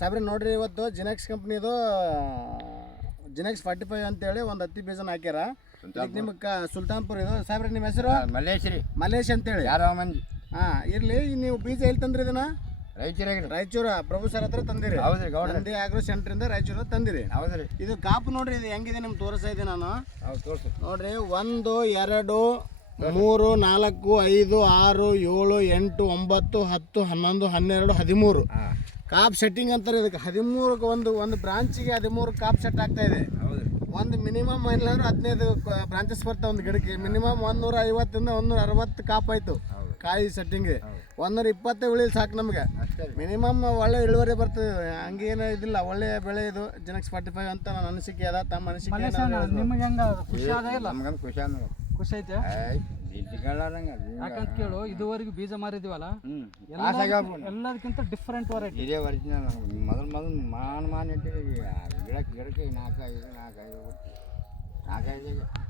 ಸಾಬ್ರೆ ನೋಡ್ರಿ ಇವತ್ತು ಜಿನೆಕ್ಸ್ ಕಂಪ್ನಿದು ಜಿನೆಕ್ಸ್ 45 ಅಂತೇಳಿ ಒಂದು ಹತ್ತಿ ಬೀಜನ ಹಾಕ್ಯಾರ. ನಿಮ್ಗೆ ಸುಲ್ತಾನ್ಪುರ್ ಇದು ಸಾಬ್ರೆ ನಿಮ್ಮ ಹೆಸರು ಮಲೇಶ್ ಅಂತೇಳಿ ಯಾರೋ ಮಂದಿ. ಹಾಂ ಇರಲಿ. ನೀವು ಬೀಜ ಎಲ್ಲಿ ತಂದ್ರಿ ಇದನ್ನ? ರಾಯಚೂರ ಪ್ರಭು ಸರ್ ಹತ್ರ ತಂದಿರಿ. ನಂದಿ ಆಗ್ರೋ ಸೆಂಟ್ರಿಂದ ರಾಯಚೂರ ತಂದಿರಿ. ಹೌದ್ರಿ. ಇದು ಕಾಪು ನೋಡ್ರಿ, ಇದು ಹೆಂಗಿದೆ ನಿಮ್ಗೆ ತೋರಿಸ್ತಾ ಇದ್ದೀನಿ ನಾನು. ನೋಡ್ರಿ 1 2 3 4 5 6 7 8 9 10 11 12 13 ಕಾಪ್ ಸೆಟ್ಟಿಂಗ್ ಅಂತಾರೆ ಇದಕ್ಕೆ. 13 ಒಂದು ಬ್ರಾಂಚಿಗೆ 13 ಕಾಪ್ ಸೆಟ್ ಆಗ್ತಾ ಇದೆ. ಒಂದು ಮಿನಿಮಮ್ ಇಲ್ಲಾಂದ್ರೆ 15 ಬ್ರಾಂಚಸ್ ಬರ್ತಾವೆ ಒಂದು ಗಿಡಕ್ಕೆ. ಮಿನಿಮಮ್ 150 ಇಂದ 160 ಕಾಪ್ ಆಯ್ತು ಕಾಯಿ ಸೆಟ್ಟಿಂಗ್. 120 ಉಳಿಲ್ ಸಾಕು ನಮಗೆ. ಮಿನಿಮಮ್ ಒಳ್ಳೆ ಇಳುವರಿ ಬರ್ತದೆ, ಹಂಗೇನು ಇದಿಲ್ಲ. ಒಳ್ಳೆ ಬೆಳೆ ಇದು ಜಿನೆಕ್ಸ್ 45 ಅಂತ ನನ್ನ ಅನಿಸಿಕೆ ಅದ. ತಮ್ಮ ಅನಿಸಿಕೆ ನಿಮಗೆ ಹೆಂಗ ಖುಷಿ ಆದ ಇಲ್ಲ? ಖುಷಿ ಐತೆ ಯಾಕಂತ ಕೇಳು, ಇದುವರೆಗೂ ಬೀಜ ಮಾರಿದೀವಲ್ಲ ಎಲ್ಲದಕ್ಕಿಂತ ಡಿಫ್ರೆಂಟ್ ವೆರೈಟಿ ಇದೇ ಒರಿಜಿನಲ್. ಮೊದಲು ಮಾನ್ ಇಟ್ಟಿದ್ದೀವಿ ಗಿಡಕ್ಕೆ 4 5 4 5 4 5